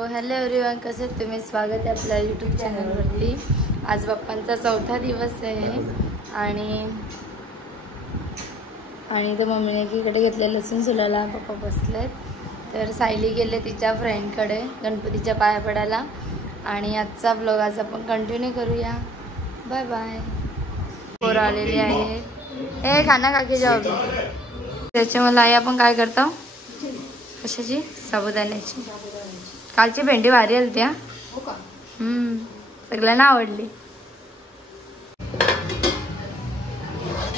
Hello everyone, कसे तुम्ही? स्वागत आहे आपल्या यूट्यूब चॅनलवरती। आज बाप्पांचा चौथा दिवस आहे आणि तर मम्मीने एकीकडे घेतले लसूण सोलायला, पप्पा बसलेत। तर सायली गेले तिच्या फ्रेंडकडे गणपतीच्या पाया पडायला आणि आजचा ब्लॉग आज आपण कंटिन्यू करूया। Bye bye. पोर आलेली आहे, ए खाना खा के जाओ। त्याच्या मला आई आपण काय करतो, कशाची? साबुदाण्याची। कालची भेंडी भारी आली त्या, सगळ्यांना आवडली।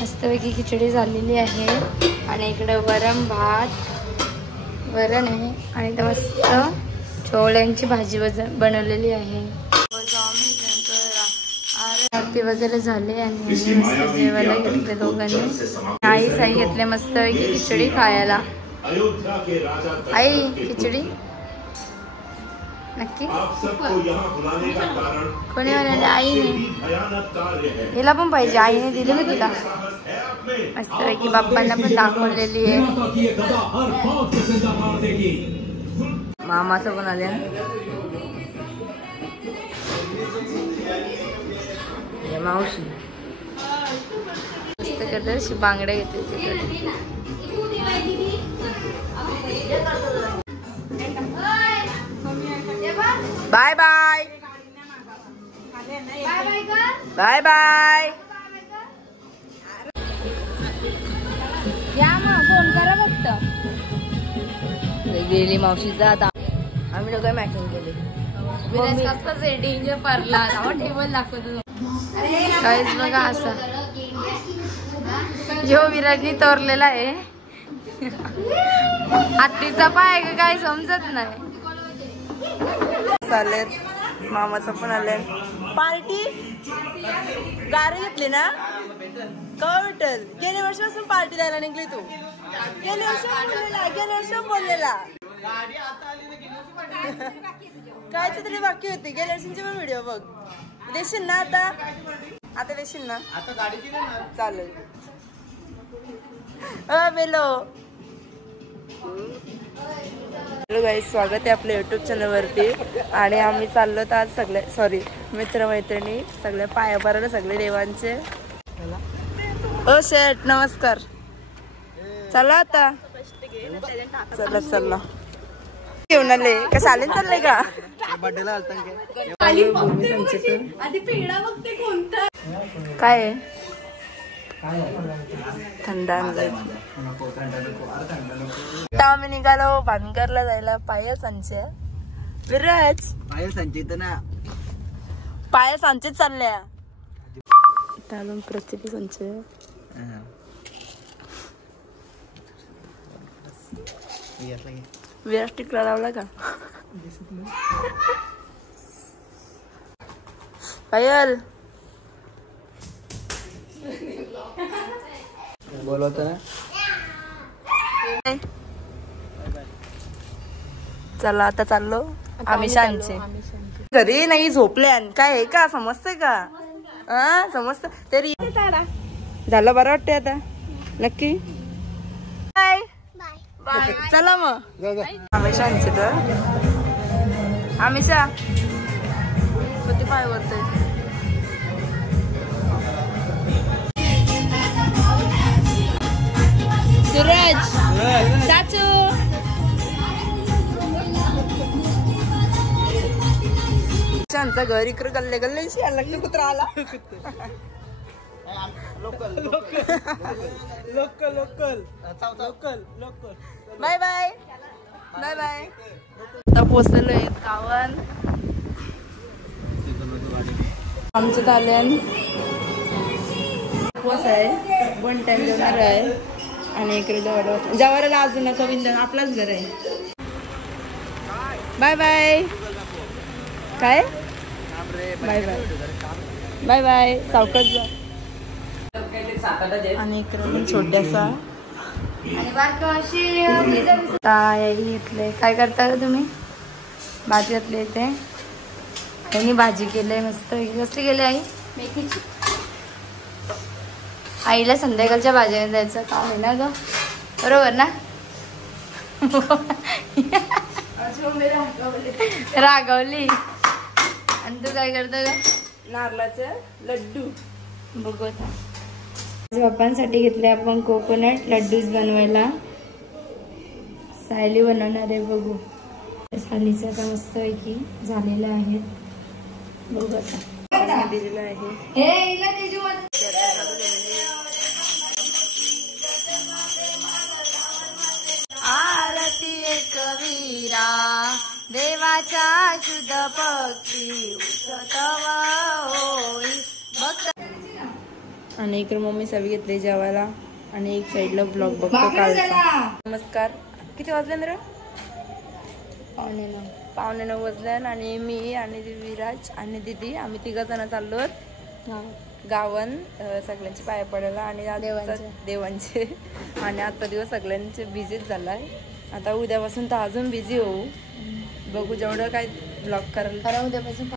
मस्तपैकी खिचडी झालेली आहे आणि इकडे वरण आहे आणि तर मस्त छोळ्यांची भाजी बनवलेली आहे। आरती वगैरे झाली आणि जेवायला घेतले दोघांनी। आई घेतले मस्तपैकी खिचडी खायला। आई खिचडी नक्की कोणी म्हणाले? आईने। हिला पण पाहिजे, आईने दिली मी तुला। मस्तपैकी बाप्पांना पण दाखवलेली आहे। मामाचं पण आले, मावशी मस्त करते, बांगड्या घेते। Bye bye bye bye. या मग फोन करा फक्त। गेली मावशीचा, आता आम्ही लोक मॅचिंग केली। डेंजर पडला टेबल दाखवतो काहीच बघा असा जो विराजनी तोरलेला आहे। हत्तीचा पाय का काय समजत नाही। आले मामाचं पण आले। पार्टी गाडी घेतली ना का विठ्ठल? गेल्या वर्षापासून पार्टी द्यायला निघली तू। गेल्या वर्षी बोललेला कायच तरी बाकी होती। गेल्या वर्षींची पण व्हिडिओ बघ, देशील ना? आता देशील ना? चालेल। बेलो हॅलो गाईज, स्वागत आहे आपल्या यूट्यूब चॅनलवरती। आणि आम्ही चाललो तर आज मित्रमैत्रिणी सगळे पाया पडायला, सगळे देवांचे। ओ शेट नमस्कार। चला आता चला घेऊन आले का? शाळेत चाललंय का? काय थंड आम्ही निघालो भानगरला जायला। पाया सांचे विराज, पाया सांचेच चालल्या। प्रत्येक संचे विराज टिकला लावला का? पायल बोलवत ना। चला आता चाललो आम्ही शांचे घरी। नाही झोपल्या काय आहे का? समजतंय का? समजत तरी झालं, बरं वाटतंय आता नक्की। Bye bye. चला मग आम्ही शांचे तर आम्हीशा किती पाय वरतोय। सूरज चाचू शांतचा घर इकडे गल्ले गल्ले कुत्रा आला। Bye bye bye bye. आता पोचलेलो आहे गावात। आमचं ताल्यान उपवास आहे, 1 टाइम जेवणार आहे आणि इकडे जवाराला अजून नका विंदन, आपलाच घर आहे। Bye bye. काय बाय बाय बाय बाय। सावकाश जा। आणि इकडे छोट्यासा घेतले। काय करता तुम्ही? भाजी घातली इथे, त्यांनी भाजी केली मस्त। कसली केली आई? मेथीची। आईला संध्याकाळच्या भाज्या द्यायचं काम आहे ना ग, बरोबर ना? रागवली. आणि तू काय करतो का? नारळाचं लड्डू बघू आता. पप्पांसाठी घेतले आपण कोकोनट लड्डूच बनवायला. सायली बनवणार आहे. बघू. सायलीचं आता मस्त पैकी झालेलं आहे. बघू आता. दिलेलं आहे. आरती एक वीरा देवाच्या शुद्ध भक्ती उत्सव होई. आणि इकडे मम्मी सवी घेतली जेवायला आणि एक साईडला ब्लॉग बघतो कालचा. नमस्कार. किती वाजले ना? 8:45 वाजले. आणि मी आणि विराज आणि दीदी आम्ही 3 जण चाललो गावन सगळ्यांचे पाया पडायला आणि देवांचे. आणि आजचा दिवस सगळ्यांचे बिझीच झालाय. आता उद्यापासून तर अजून बिझी होऊ. बघू जेवढं काय ब्लॉग करायला. उद्यापासून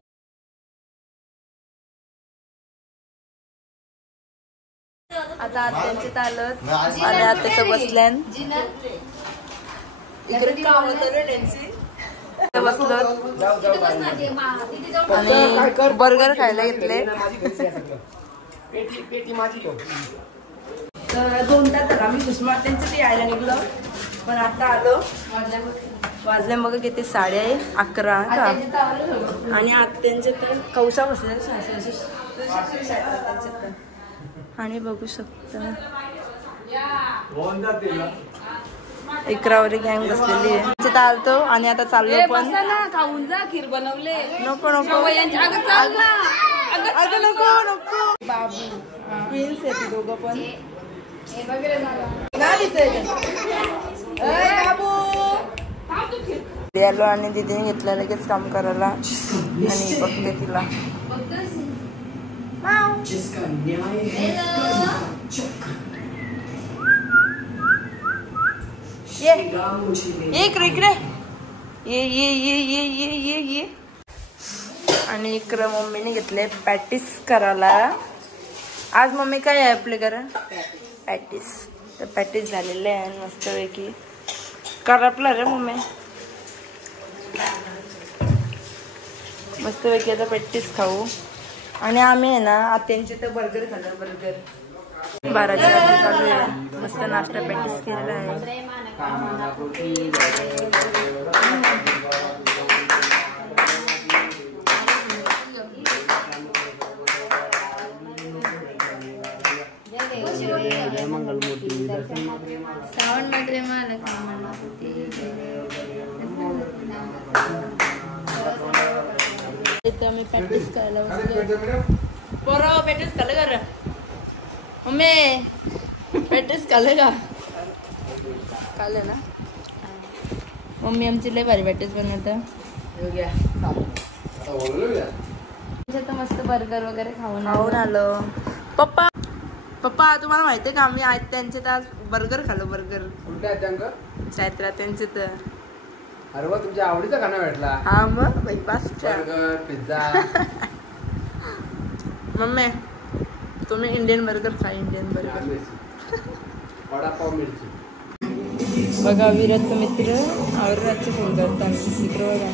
आता आत्यांचे चालत आणि आत्याचं बसल्यान इकडे काम होतं त्यांची बसलो आणि बर्गर खायला घेतले. तर 2 तास झाला आम्ही सुषमा त्यांचं ते यायला निघलो. पण आता आलो. वाजले मग किती 11:30 का. आणि आत्यांचे तर कौसा बसले आणि बघू शकता इकरावरी गँग बसलेली आहे. चालतो आणि आता चाललो पण. खाऊन जा. खीर बनवले. नको नको नको नको. बाबू ट्विन्स आहे दोघं पण. आलो आणि दीदीने घेतलं लगेच काम करायला आणि बघते तिला. इकडे ये. आणि इकडं मम्मीने घेतले पॅटीस करायला. आज मम्मी काय आहे आपले करा पॅटीस. तर पॅटीस झालेले आहे मस्तपैकी. करपला रे मम्मी मस्तपैकी. आता पॅटीस खाऊ. आणि आम्ही आहे ना आत्यांचे तर बर्गर खाल्लं. बर्गर 12च्या वाजता चालू आहे. मस्त नाश्ता पॅटीस केलेला आहे. श्रावण मध्ये इथे आम्ही प्रॅक्टिस करायला बरं. प्रॅक्टिस खाल्लं का मम्मी? प्रॅक्टिस खाल्लं का? खाल्लं ना. मम्मी आमची लय भारी प्रॅक्टिस बनवतं. मस्त बर्गर वगैरे खाऊन आलो. पप्पा तुम्हाला माहिती आहे का आम्ही आहेत त्यांचे तर आज बर्गर खाल्लं. बर्गर चैत्रा त्यांचे तर. अरे वा तुमच्या आवडीचा खाना भेटला. हा मग बाई बस. Burger pizza. मम्मी तुम्ही इंडियन बर्गर खा. Indian burger. वडापाव मिरची. बघा विराजचा मित्र आवराचे फोन करतात. इकडं बघा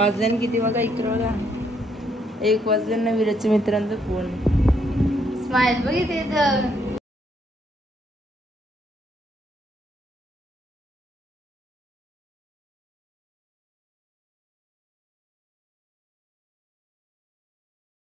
वाजल्यान किती बघा. इकडं बघा 1 वाजल्यानं विराजच्या मित्रांचा फोन. स्माईल बघितले.